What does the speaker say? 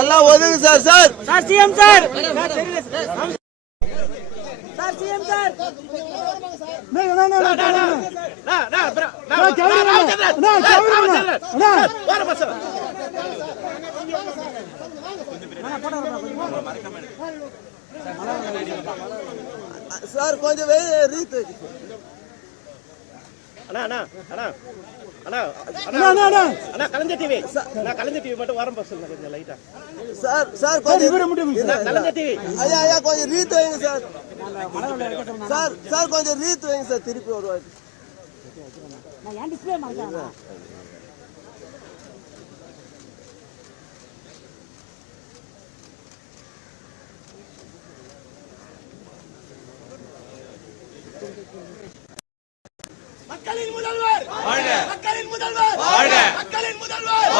எல்லாம் ஒதுங்க sir. Sir CM sir CM sir sir கொஞ்சம் ரீத்து கலைஞர் டிவி மட்டும் வரம் சொல்லுங்க கொஞ்சம் லைட்டா. சார் கொஞ்சம் கலைஞர் டிவி ஐயா கொஞ்சம் ரீத்து வைங்க சார். சார் கொஞ்சம் ரீத்து வைங்க சார். திருப்பி ஒரு வாட்டி மக்களின் முதல்வர், மக்களின் முதல்வர், மக்களின் முதல்வர்.